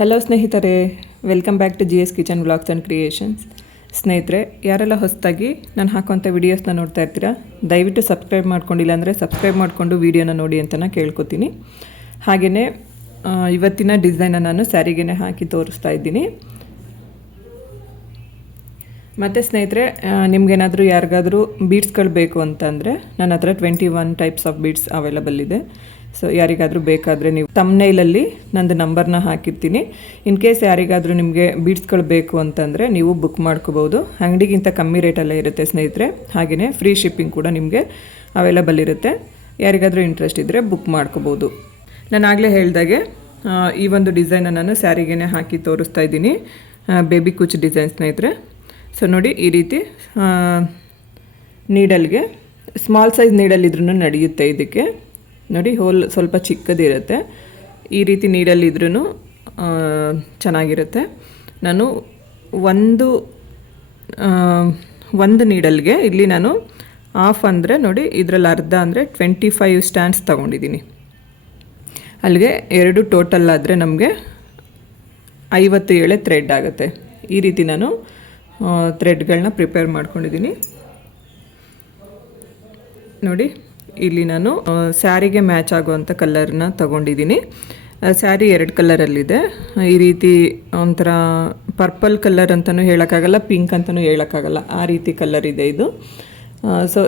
Hello ಸ್ನೇಹಿತರೆ. Welcome back to G S kitchen blogs and creations ಸ್ನೇಹಿತರೆ, ಯಾರೆಲ್ಲ ಹೊಸದಾಗಿ ನಾನು ಹಾಕುವಂಥ ವೀಡಿಯೋಸ್ನ ನೋಡ್ತಾ ಇರ್ತೀರಾ, ದಯವಿಟ್ಟು ಸಬ್ಸ್ಕ್ರೈಬ್ ಮಾಡ್ಕೊಂಡಿಲ್ಲ ಅಂದರೆ ಸಬ್ಸ್ಕ್ರೈಬ್ ಮಾಡಿಕೊಂಡು ವೀಡಿಯೋನ ನೋಡಿ ಅಂತ ನಾನು ಕೇಳ್ಕೊತೀನಿ ಹಾಗೆಯೇ ಇವತ್ತಿನ ಡಿಸೈನ ನಾನು ಸ್ಯಾರಿಗೆನೆ ಹಾಕಿ ತೋರಿಸ್ತಾ ಇದ್ದೀನಿ. ಮತ್ತು ಸ್ನೇಹಿತರೆ ನಿಮಗೇನಾದರೂ ಯಾರಿಗಾದರೂ ಬೀಡ್ಸ್ಗಳು ಬೇಕು ಅಂತಂದರೆ ನನ್ನ ಹತ್ರ twenty one types of beads available ಇದೆ. ಸೊ ಯಾರಿಗಾದರೂ ಬೇಕಾದರೆ ನೀವು ತಮ್ನೈಲಲ್ಲಿ ನಂದು ನಂಬರ್ನ ಹಾಕಿರ್ತೀನಿ. ಇನ್ ಕೇಸ್ ಯಾರಿಗಾದರೂ ನಿಮಗೆ ಬೀಡ್ಸ್ಗಳು ಬೇಕು ಅಂತಂದರೆ ನೀವು ಬುಕ್ ಮಾಡ್ಕೋಬೋದು. ಅಂಗಡಿಗಿಂತ ಕಮ್ಮಿ ರೇಟಲ್ಲೇ ಇರುತ್ತೆ ಸ್ನೇಹಿತರೆ. ಹಾಗೆಯೇ ಫ್ರೀ ಶಿಪ್ಪಿಂಗ್ ಕೂಡ ನಿಮಗೆ ಅವೈಲಬಲ್ ಇರುತ್ತೆ. ಯಾರಿಗಾದರೂ ಇಂಟ್ರೆಸ್ಟ್ ಇದ್ದರೆ ಬುಕ್ ಮಾಡ್ಕೋಬೋದು. ನಾನು ಆಗಲೇ ಹೇಳ್ದಾಗೆ ಈ ಒಂದು ಡಿಸೈನ ನಾನು ಸ್ಯಾರಿಗೇನೆ ಹಾಕಿ ತೋರಿಸ್ತಾ ಇದ್ದೀನಿ. ಬೇಬಿ ಕುಚ್ ಡಿಸೈನ್ ಸ್ನೇಹಿತರೆ. ಸೊ ನೋಡಿ ಈ ರೀತಿ ನೀಡಲ್ಗೆ ಸ್ಮಾಲ್ ಸೈಜ್ ನೀಡಲ್ ಇದ್ರೂ ನಡೆಯುತ್ತೆ ಇದಕ್ಕೆ. ನೋಡಿ, ಹೋಲ್ ಸ್ವಲ್ಪ ಚಿಕ್ಕದಿರುತ್ತೆ. ಈ ರೀತಿ ನೀಡಲ್ ಇದ್ರೂ ಚೆನ್ನಾಗಿರುತ್ತೆ. ನಾನು ಒಂದು ಒಂದು ನೀಡಲ್ಗೆ ಇಲ್ಲಿ ನಾನು ಆಫ್ ಅಂದರೆ ನೋಡಿ, ಇದರಲ್ಲಿ ಅರ್ಧ ಅಂದರೆ ಟ್ವೆಂಟಿ ಫೈವ್ ಸ್ಟ್ಯಾಂಡ್ಸ್ ತೊಗೊಂಡಿದ್ದೀನಿ. ಅಲ್ಲಿಗೆ ಎರಡು ಟೋಟಲ್ ಆದರೆ ನಮಗೆ ಐವತ್ತು ಏಳೆ ಥ್ರೆಡ್ ಆಗುತ್ತೆ. ಈ ರೀತಿ ನಾನು ಥ್ರೆಡ್ಗಳನ್ನ ಪ್ರಿಪೇರ್ ಮಾಡ್ಕೊಂಡಿದ್ದೀನಿ. ನೋಡಿ ಇಲ್ಲಿ ನಾನು ಸ್ಯಾರಿಗೆ ಮ್ಯಾಚ್ ಆಗುವಂಥ ಕಲರ್ನ ತಗೊಂಡಿದ್ದೀನಿ. ಸ್ಯಾರಿ ಎರಡು ಕಲರಲ್ಲಿದೆ. ಈ ರೀತಿ ಒಂಥರ ಪರ್ಪಲ್ ಕಲರ್ ಅಂತಲೂ ಹೇಳೋಕ್ಕಾಗಲ್ಲ, ಪಿಂಕ್ ಅಂತಲೂ ಹೇಳೋಕ್ಕಾಗಲ್ಲ. ಆ ರೀತಿ ಕಲರ್ ಇದೆ ಇದು. ಸೊ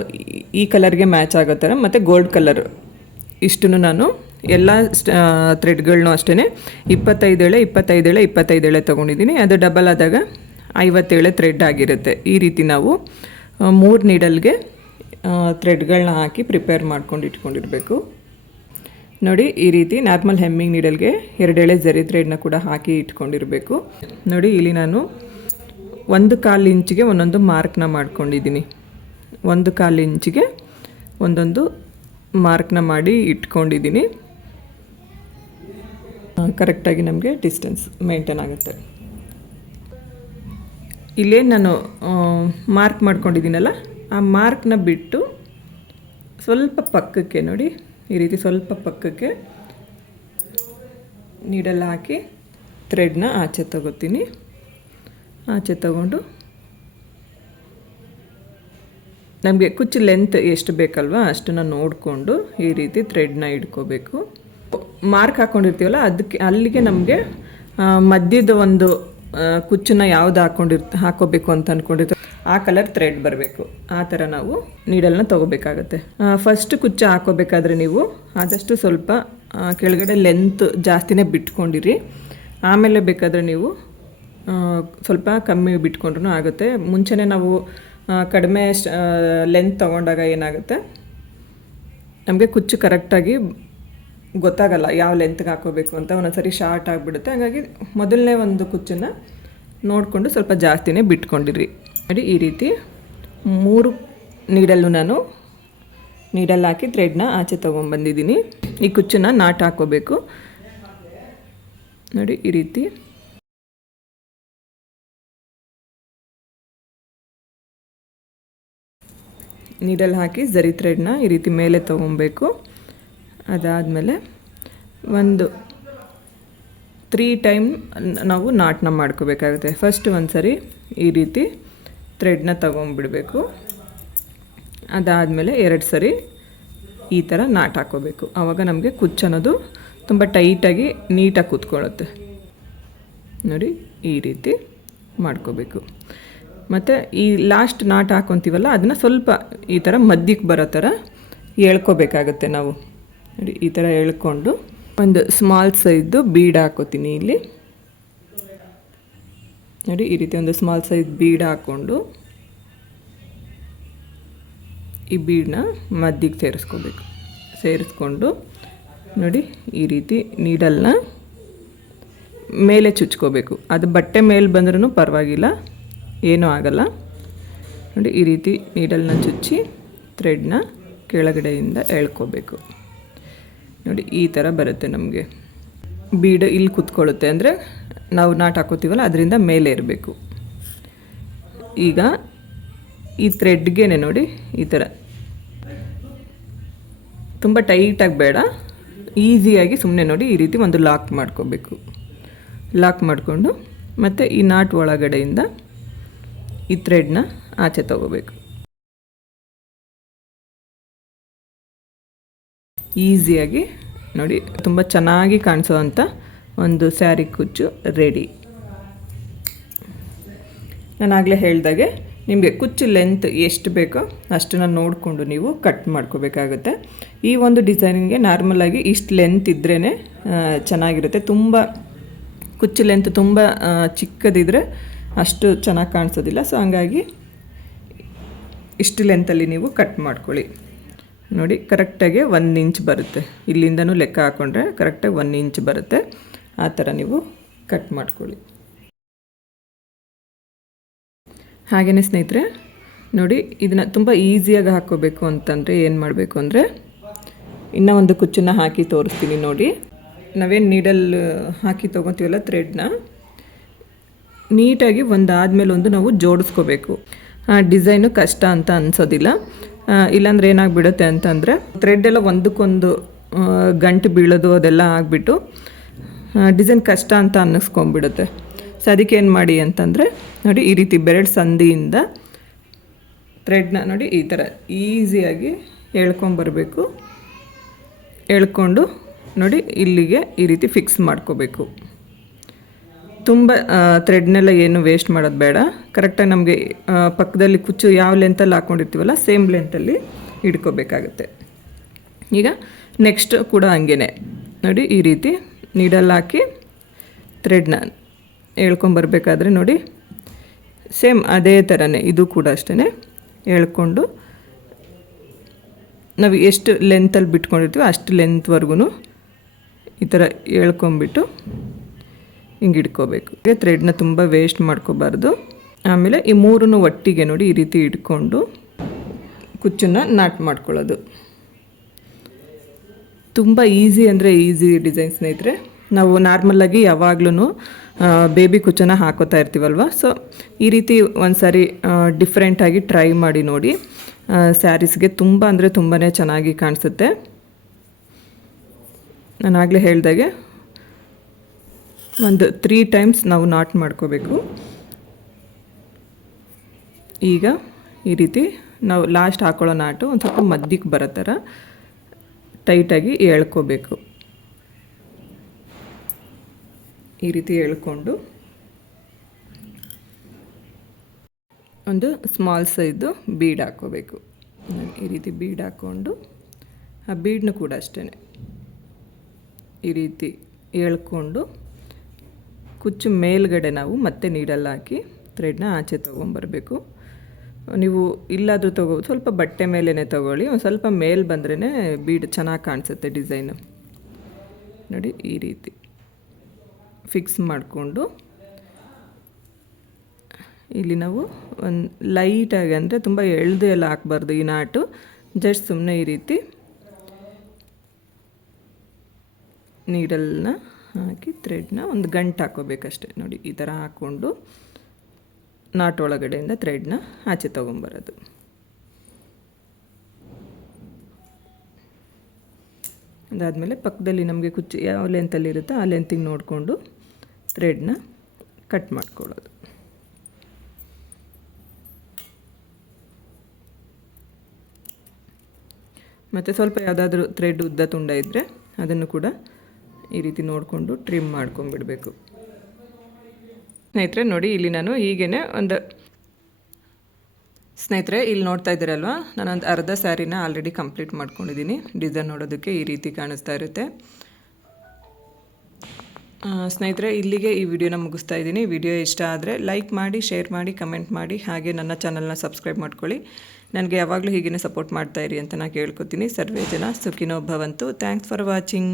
ಈ ಕಲರ್ಗೆ ಮ್ಯಾಚ್ ಆಗೋ ಥರ ಮತ್ತು ಗೋಲ್ಡ್ ಕಲರ್ ಇಷ್ಟನ್ನು ನಾನು ಎಲ್ಲ ಥ್ರೆಡ್ಗಳನ್ನೂ ಅಷ್ಟೇ ಇಪ್ಪತ್ತೈದೇಳೆ ಇಪ್ಪತ್ತೈದು ಎಳೆ ತೊಗೊಂಡಿದ್ದೀನಿ. ಅದು ಡಬಲ್ ಆದಾಗ ಐವತ್ತೇಳೆ ಥ್ರೆಡ್ ಆಗಿರುತ್ತೆ. ಈ ರೀತಿ ನಾವು ಮೂರು ನೀಡಲ್ಗೆ ಥ್ರೆಡ್ಗಳನ್ನ ಹಾಕಿ ಪ್ರಿಪೇರ್ ಮಾಡ್ಕೊಂಡು ಇಟ್ಕೊಂಡಿರಬೇಕು. ನೋಡಿ, ಈ ರೀತಿ ನಾರ್ಮಲ್ ಹೆಮ್ಮಿಂಗ್ ನೀಡಲ್ಗೆ ಎರಡೆಳೆ ಜರಿ ಥ್ರೆಡ್ನ ಕೂಡ ಹಾಕಿ ಇಟ್ಕೊಂಡಿರಬೇಕು. ನೋಡಿ, ಇಲ್ಲಿ ನಾನು ಒಂದು ಕಾಲು ಇಂಚಿಗೆ ಒಂದೊಂದು ಮಾರ್ಕ್ನ ಮಾಡ್ಕೊಂಡಿದ್ದೀನಿ. ಒಂದು ಕಾಲು ಇಂಚಿಗೆ ಒಂದೊಂದು ಮಾರ್ಕ್ನ ಮಾಡಿ ಇಟ್ಕೊಂಡಿದ್ದೀನಿ. ಕರೆಕ್ಟಾಗಿ ನಮಗೆ ಡಿಸ್ಟೆನ್ಸ್ ಮೇಂಟೈನ್ ಆಗುತ್ತೆ. ಇಲ್ಲೇ ನಾನು ಮಾರ್ಕ್ ಮಾಡ್ಕೊಂಡಿದ್ದೀನಲ್ಲ? ಆ ಮಾರ್ಕ್ನ ಬಿಟ್ಟು ಸ್ವಲ್ಪ ಪಕ್ಕಕ್ಕೆ ನೋಡಿ, ಈ ರೀತಿ ಸ್ವಲ್ಪ ಪಕ್ಕಕ್ಕೆ ನೀಡಲ್ಲಿ ಹಾಕಿ ಥ್ರೆಡ್ನ ಆಚೆ ತಗೋತೀನಿ. ಆಚೆ ತಗೊಂಡು ನಮಗೆ ಕುಚ್ಚು ಲೆಂತ್ ಎಷ್ಟು ಬೇಕಲ್ವಾ ಅಷ್ಟನ್ನು ನೋಡಿಕೊಂಡು ಈ ರೀತಿ ಥ್ರೆಡ್ನ ಇಟ್ಕೋಬೇಕು. ಮಾರ್ಕ್ ಹಾಕ್ಕೊಂಡಿರ್ತೀವಲ್ಲ ಅದಕ್ಕೆ ಅಲ್ಲಿಗೆ ನಮಗೆ ಮಧ್ಯದ ಒಂದು ಕುಚ್ಚನ್ನ ಯಾವ್ದು ಹಾಕ್ಕೊಂಡಿರ್ ಹಾಕೋಬೇಕು ಅಂತ ಅಂದ್ಕೊಂಡಿರ್ತೀವಿ ಆ ಕಲರ್ ಥ್ರೆಡ್ ಬರಬೇಕು. ಆ ಥರ ನಾವು ನೀಡಲ್ನ ತೊಗೋಬೇಕಾಗತ್ತೆ. ಫಸ್ಟ್ ಕುಚ್ಚ ಹಾಕೋಬೇಕಾದ್ರೆ ನೀವು ಆದಷ್ಟು ಸ್ವಲ್ಪ ಕೆಳಗಡೆ ಲೆಂತ್ ಜಾಸ್ತಿನೇ ಬಿಟ್ಕೊಂಡಿರಿ. ಆಮೇಲೆ ಬೇಕಾದರೆ ನೀವು ಸ್ವಲ್ಪ ಕಮ್ಮಿ ಬಿಟ್ಕೊಂಡ್ರೂ ಆಗುತ್ತೆ. ಮುಂಚೆನೇ ನಾವು ಕಡಿಮೆ ಲೆಂತ್ ತೊಗೊಂಡಾಗ ಏನಾಗುತ್ತೆ? ನಮಗೆ ಕುಚ್ಚು ಕರೆಕ್ಟಾಗಿ ಗೊತ್ತಾಗಲ್ಲ ಯಾವ ಲೆಂತ್ಗೆ ಹಾಕೋಬೇಕು ಅಂತ. ಒಂದೊಂದ್ಸರಿ ಶಾರ್ಟ್ ಆಗಿಬಿಡುತ್ತೆ. ಹಾಗಾಗಿ ಮೊದಲನೇ ಒಂದು ಕುಚ್ಚನ್ನು ನೋಡಿಕೊಂಡು ಸ್ವಲ್ಪ ಜಾಸ್ತಿನೇ ಬಿಟ್ಕೊಂಡಿರಿ. ನೋಡಿ ಈ ರೀತಿ ಮೂರು ನೀಡಲ್ಲು ನಾನು ನೀಡಲ್ ಹಾಕಿ ಥ್ರೆಡ್ನ ಆಚೆ ತೊಗೊಂಬಂದಿದ್ದೀನಿ ಈ ಕುಚ್ಚನ್ನ ನಾಟ್ ಹಾಕೋಬೇಕು ನೋಡಿ ಈ ರೀತಿ. ನೀಡಲ್ ಹಾಕಿ ಜರಿ ಥ್ರೆಡ್ನ ಈ ರೀತಿ ಮೇಲೆ ತೊಗೊಬೇಕು ಅದಾದಮೇಲೆ ಒಂದು ತ್ರೀ ಟೈಮ್ ನಾವು ನಾಟ್ನ ಮಾಡ್ಕೋಬೇಕಾಗುತ್ತೆ. ಫಸ್ಟ್ ಒಂದು ಸರಿ ಈ ರೀತಿ ಥ್ರೆಡ್ನ ತಗೊಂಬಿಡಬೇಕು. ಅದಾದಮೇಲೆ ಎರಡು ಸರಿ ಈ ಥರ ನಾಟ್ ಹಾಕೋಬೇಕು. ಆವಾಗ ನಮಗೆ ಕುಚ್ಚು ಅನ್ನೋದು ತುಂಬ ಟೈಟಾಗಿ ನೀಟಾಗಿ ಕೂತ್ಕೊಳ್ಳುತ್ತೆ. ನೋಡಿ, ಈ ರೀತಿ ಮಾಡ್ಕೋಬೇಕು. ಮತ್ತು ಈ ಲಾಸ್ಟ್ ನಾಟ್ ಹಾಕೊತೀವಲ್ಲ, ಅದನ್ನು ಸ್ವಲ್ಪ ಈ ಥರ ಮಧ್ಯಕ್ಕೆ ಬರೋ ಥರ ಎಳ್ಕೊಬೇಕಾಗತ್ತೆ ನಾವು. ನೋಡಿ, ಈ ಥರ ಎಳ್ಕೊಂಡು ಒಂದು ಸ್ಮಾಲ್ ಸೈಜ್ದು ಬೀಡ್ ಹಾಕೋತೀನಿ ಇಲ್ಲಿ. ನೋಡಿ ಈ ರೀತಿ ಒಂದು ಸ್ಮಾಲ್ ಸೈಜ್ ಬೀಡ್ ಹಾಕ್ಕೊಂಡು ಈ ಬೀಡನ್ನ ಮಧ್ಯಕ್ಕೆ ಸೇರಿಸ್ಕೋಬೇಕು. ಸೇರಿಸ್ಕೊಂಡು ನೋಡಿ ಈ ರೀತಿ ನೀಡಲ್ನ ಮೇಲೆ ಚುಚ್ಕೋಬೇಕು. ಅದು ಬಟ್ಟೆ ಮೇಲೆ ಬಂದ್ರೂ ಪರವಾಗಿಲ್ಲ, ಏನೂ ಆಗಲ್ಲ. ನೋಡಿ ಈ ರೀತಿ ನೀಡಲ್ನ ಚುಚ್ಚಿ ಥ್ರೆಡ್ನ ಕೆಳಗಡೆಯಿಂದ ಎಳ್ಕೋಬೇಕು. ನೋಡಿ ಈ ಥರ ಬರುತ್ತೆ ನಮಗೆ. ಬೀಡು ಇಲ್ಲಿ ಕುತ್ಕೊಳ್ಳುತ್ತೆ ಅಂದರೆ ನಾವು ನಾಟ್ ಹಾಕೋತೀವಲ್ಲ, ಅದರಿಂದ ಮೇಲೆ ಇರಬೇಕು ಈಗ ಈ ಥ್ರೆಡ್ಗೆ ನೋಡಿ, ಈ ಥರ. ತುಂಬ ಟೈಟಾಗಿ ಬೇಡ. ಈಸಿಯಾಗಿ ಸುಮ್ಮನೆ ನೋಡಿ ಈ ರೀತಿ ಒಂದು ಲಾಕ್ ಮಾಡ್ಕೋಬೇಕು. ಲಾಕ್ ಮಾಡಿಕೊಂಡು ಮತ್ತು ಈ ನಾಟ್ ಒಳಗಡೆಯಿಂದ ಈ ಥ್ರೆಡ್ನ ಆಚೆ ತಗೋಬೇಕು. ಈಸಿಯಾಗಿ ನೋಡಿ, ತುಂಬ ಚೆನ್ನಾಗಿ ಕಾಣಿಸೋವಂಥ ಒಂದು ಸ್ಯಾರಿ ಕುಚ್ಚು ರೆಡಿ ನಾನು ಆಗಲೇ ಹೇಳ್ದಾಗೆ, ನಿಮಗೆ ಕುಚ್ಚು ಲೆಂತ್ ಎಷ್ಟು ಬೇಕೋ ಅಷ್ಟನ್ನು ನೋಡಿಕೊಂಡು ನೀವು ಕಟ್ ಮಾಡ್ಕೋಬೇಕಾಗುತ್ತೆ. ಈ ಒಂದು ಡಿಸೈನಿಂಗ್ಗೆ ನಾರ್ಮಲಾಗಿ ಇಷ್ಟು ಲೆಂತ್ ಇದ್ರೇ ಚೆನ್ನಾಗಿರುತ್ತೆ. ತುಂಬ, ಕುಚ್ಚು ಲೆಂತ್ ತುಂಬ ಚಿಕ್ಕದಿದ್ದರೆ ಅಷ್ಟು ಚೆನ್ನಾಗಿ ಕಾಣಿಸೋದಿಲ್ಲ. ಸೊ ಹಂಗಾಗಿ ಇಷ್ಟು ಲೆಂತಲ್ಲಿ ನೀವು ಕಟ್ ಮಾಡ್ಕೊಳ್ಳಿ. ನೋಡಿ ಕರೆಕ್ಟಾಗಿ ಒಂದು ಇಂಚ್ ಬರುತ್ತೆ. ಇಲ್ಲಿಂದನೂ ಲೆಕ್ಕ ಹಾಕ್ಕೊಂಡ್ರೆ ಕರೆಕ್ಟಾಗಿ ಒಂದು ಇಂಚ್ ಬರುತ್ತೆ. ಆ ಥರ ನೀವು ಕಟ್ ಮಾಡ್ಕೊಳ್ಳಿ. ಹಾಗೆಯೇ ಸ್ನೇಹಿತರೆ, ನೋಡಿ ಇದನ್ನು ತುಂಬ ಈಸಿಯಾಗಿ ಹಾಕ್ಕೋಬೇಕು ಅಂತಂದರೆ ಏನು ಮಾಡಬೇಕು ಅಂದರೆ ಇನ್ನೂ ಒಂದು ಕುಚ್ಚನ್ನು ಹಾಕಿ ತೋರಿಸ್ತೀನಿ ನೋಡಿ. ನಾವೇನು ನೀಡಲ್ ಹಾಕಿ ತೊಗೊತೀವಲ್ಲ ಥ್ರೆಡ್ನ ನೀಟಾಗಿ ಒಂದಾದಮೇಲೆ ಒಂದು ನಾವು ಜೋಡಿಸ್ಕೋಬೇಕು. ಡಿಸೈನು ಕಷ್ಟ ಅಂತ ಅನ್ಸೋದಿಲ್ಲ. ಇಲ್ಲಾಂದ್ರೆ ಏನಾಗ್ಬಿಡುತ್ತೆ ಅಂತಂದರೆ ಥ್ರೆಡ್ ಎಲ್ಲ ಒಂದಕ್ಕೊಂದು ಗಂಟು ಬೀಳೋದು ಅದೆಲ್ಲ ಆಗಿಬಿಟ್ಟು ಡಿಸೈನ್ ಕಷ್ಟ ಅಂತ ಅನ್ನಿಸ್ಕೊಂಡ್ಬಿಡುತ್ತೆ. ಸೊ ಅದಕ್ಕೆ ಏನು ಮಾಡಿ ಅಂತಂದರೆ, ನೋಡಿ ಈ ರೀತಿ ಬೆರಳು ಸಂದಿಯಿಂದ ಥ್ರೆಡ್ನ ನೋಡಿ ಈ ಥರ ಈಸಿಯಾಗಿ ಎಳ್ಕೊಂಬರ್ಬೇಕು ಎಳ್ಕೊಂಡು ನೋಡಿ ಇಲ್ಲಿಗೆ ಈ ರೀತಿ ಫಿಕ್ಸ್ ಮಾಡ್ಕೋಬೇಕು. ತುಂಬ ಥ್ರೆಡ್ನೆಲ್ಲ ಏನು ವೇಸ್ಟ್ ಮಾಡೋದು ಬೇಡ. ಕರೆಕ್ಟಾಗಿ ನಮಗೆ ಪಕ್ಕದಲ್ಲಿ ಕುಚ್ಚು ಯಾವ ಲೆಂತಲ್ಲಿ ಹಾಕ್ಕೊಂಡಿರ್ತೀವಲ್ಲ ಸೇಮ್ ಲೆಂತಲ್ಲಿ ಹಿಡ್ಕೋಬೇಕಾಗುತ್ತೆ ಈಗ ನೆಕ್ಸ್ಟ್ ಕೂಡ ಹಂಗೆ ನೋಡಿ ಈ ರೀತಿ ನೀಡಲ್ಲಿ ಹಾಕಿ ಥ್ರೆಡ್ನ ಹೇಳ್ಕೊಂಬರ್ಬೇಕಾದ್ರೆ ನೋಡಿ ಸೇಮ್ ಅದೇ ಥರನೇ ಇದು ಕೂಡ ಅಷ್ಟೇ ಹೇಳ್ಕೊಂಡು, ನಾವು ಎಷ್ಟು ಲೆಂತಲ್ಲಿ ಬಿಟ್ಕೊಂಡಿರ್ತೀವಿ ಅಷ್ಟು ಲೆಂತ್ವರೆಗೂ ಈ ಥರ ಹೇಳ್ಕೊಂಬಿಟ್ಟು ಹಿಂಗೆ ಇಟ್ಕೋಬೇಕು. ಥ್ರೆಡ್ನ ತುಂಬ ವೇಸ್ಟ್ ಮಾಡ್ಕೋಬಾರ್ದು. ಆಮೇಲೆ ಈ ಮೂರನ್ನು ಒಟ್ಟಿಗೆ ನೋಡಿ ಈ ರೀತಿ ಇಟ್ಕೊಂಡು ಕುಚ್ಚನ್ನು ನಾಟ್ ಮಾಡ್ಕೊಳ್ಳೋದು. ತುಂಬ ಈಸಿ ಅಂದರೆ ಈಸಿ ಡಿಸೈನ್ ಸ್ನೇಹಿತರೆ. ನಾವು ನಾರ್ಮಲ್ಲಾಗಿ ಯಾವಾಗ್ಲೂ ಬೇಬಿ ಕುಚ್ಚನ ಹಾಕೋತಾ ಇರ್ತೀವಲ್ವ? ಸೊ, ಈ ರೀತಿ ಒಂದು ಸಾರಿ ಡಿಫ್ರೆಂಟಾಗಿ ಟ್ರೈ ಮಾಡಿ ನೋಡಿ. ಸ್ಯಾರೀಸ್ಗೆ ತುಂಬ ಅಂದರೆ ತುಂಬಾ ಚೆನ್ನಾಗಿ ಕಾಣಿಸುತ್ತೆ. ನಾನು ಆಗಲೇ ಹೇಳ್ದಾಗೆ, ಒಂದು ತ್ರೀ ಟೈಮ್ಸ್ ನಾವು ನಾಟ್ ಮಾಡ್ಕೋಬೇಕು. ಈಗ ಈ ರೀತಿ ನಾವು ಲಾಸ್ಟ್ ಹಾಕೊಳ್ಳೋ ನಾಟು ಒಂದು ಸ್ವಲ್ಪ ಮಧ್ಯಕ್ಕೆ ಬರೋ ಥರ. ಟೈಟಾಗಿ ಎಳ್ಕೋಬೇಕು ಈ ರೀತಿ ಎಳ್ಕೊಂಡು ಒಂದು ಸ್ಮಾಲ್ ಸೈಜು ಬೀಡ್ ಹಾಕ್ಕೋಬೇಕು. ಈ ರೀತಿ ಬೀಡ್ ಹಾಕ್ಕೊಂಡು ಆ ಬೀಡ್ನ ಕೂಡ ಅಷ್ಟೇ ಈ ರೀತಿ ಎಳ್ಕೊಂಡು ಕುಚ್ಚು ಮೇಲ್ಗಡೆ ನಾವು ಮತ್ತೆ ನೀಡಲ್ಲಿ ಹಾಕಿ ಥ್ರೆಡ್ನ ಆಚೆ ತೊಗೊಂಬರ್ಬೇಕು ನೀವು ಇಲ್ಲಾದರೂ ತಗೋ, ಸ್ವಲ್ಪ ಬಟ್ಟೆ ಮೇಲೇ ತಗೊಳ್ಳಿ. ಒಂದು ಸ್ವಲ್ಪ ಮೇಲ್ ಬಂದ್ರೇ ಬೀಡ್ ಚೆನ್ನಾಗಿ ಕಾಣಿಸುತ್ತೆ ಡಿಸೈನು. ನೋಡಿ, ಈ ರೀತಿ. ಫಿಕ್ಸ್ ಮಾಡಿಕೊಂಡು. ಇಲ್ಲಿ ನಾವು ಒಂದು ಲೈಟಾಗಿ ಅಂದರೆ ತುಂಬ ಎಳ್ದು ಎಲ್ಲ ಹಾಕ್ಬಾರ್ದು ಈ ನಾಟು. ಜಸ್ಟ್ ಸುಮ್ಮನೆ ಈ ರೀತಿ. ನೀಡಲ್ನ ಹಾಕಿ ಥ್ರೆಡ್ನ ಒಂದು ಗಂಟು ಹಾಕೋಬೇಕಷ್ಟೆ. ನೋಡಿ, ಈ ಥರ ಹಾಕ್ಕೊಂಡು. ನಾಟ್ ಒಳಗಡೆಯಿಂದ ಥ್ರೆಡ್ನ ಆಚೆ ತೊಗೊಂಬರೋದು. ಅದಾದಮೇಲೆ ಪಕ್ಕದಲ್ಲಿ ನಮಗೆ ಕುಚ್ಚು ಯಾವ ಲೆಂತಲ್ಲಿ ಇರುತ್ತೋ ಆ ಲೆಂತಿಗೆ ನೋಡಿಕೊಂಡು ಥ್ರೆಡ್ನ ಕಟ್ ಮಾಡ್ಕೊಳ್ಳೋದು. ಮತ್ತು ಸ್ವಲ್ಪ ಯಾವುದಾದ್ರೂ ಥ್ರೆಡ್ ಉದ್ದ ತುಂಡ ಇದ್ದರೆ ಅದನ್ನು ಕೂಡ ಈ ರೀತಿ ನೋಡಿಕೊಂಡು ಟ್ರಿಮ್ ಮಾಡ್ಕೊಂಬಿಡಬೇಕು ಸ್ನೇಹಿತರೆ, ನೋಡಿ, ಇಲ್ಲಿ ನಾನು ಹೀಗೇ ಒಂದು ಸ್ನೇಹಿತರೆ, ಇಲ್ಲಿ ನೋಡ್ತಾ ಇದ್ದೀರಲ್ವ? ನಾನೊಂದು ಅರ್ಧ ಸ್ಯಾರಿನ ಆಲ್ರೆಡಿ ಕಂಪ್ಲೀಟ್ ಮಾಡ್ಕೊಂಡಿದ್ದೀನಿ. ಡಿಸೈನ್ ನೋಡೋದಕ್ಕೆ ಈ ರೀತಿ ಕಾಣಿಸ್ತಾ ಇರುತ್ತೆ. ಸ್ನೇಹಿತರೆ, ಇಲ್ಲಿಗೆ ಈ ವಿಡಿಯೋನ ಮುಗಿಸ್ತಾ ಇದ್ದೀನಿ. ವಿಡಿಯೋ ಇಷ್ಟ ಆದರೆ ಲೈಕ್ ಮಾಡಿ ಶೇರ್ ಮಾಡಿ ಕಮೆಂಟ್ ಮಾಡಿ, ಹಾಗೆ ನನ್ನ ಚಾನಲ್ನ ಸಬ್ಸ್ಕ್ರೈಬ್ ಮಾಡ್ಕೊಳ್ಳಿ. ನನಗೆ ಯಾವಾಗಲೂ ಹೀಗೇ ಸಪೋರ್ಟ್ ಮಾಡ್ತಾ ಇರಿ ಅಂತ ನಾನು ಕೇಳ್ಕೊತೀನಿ. ಸರ್ವೇ ಜನ ಸುಖಿನೋ ಭವಂತು. Thanks for watching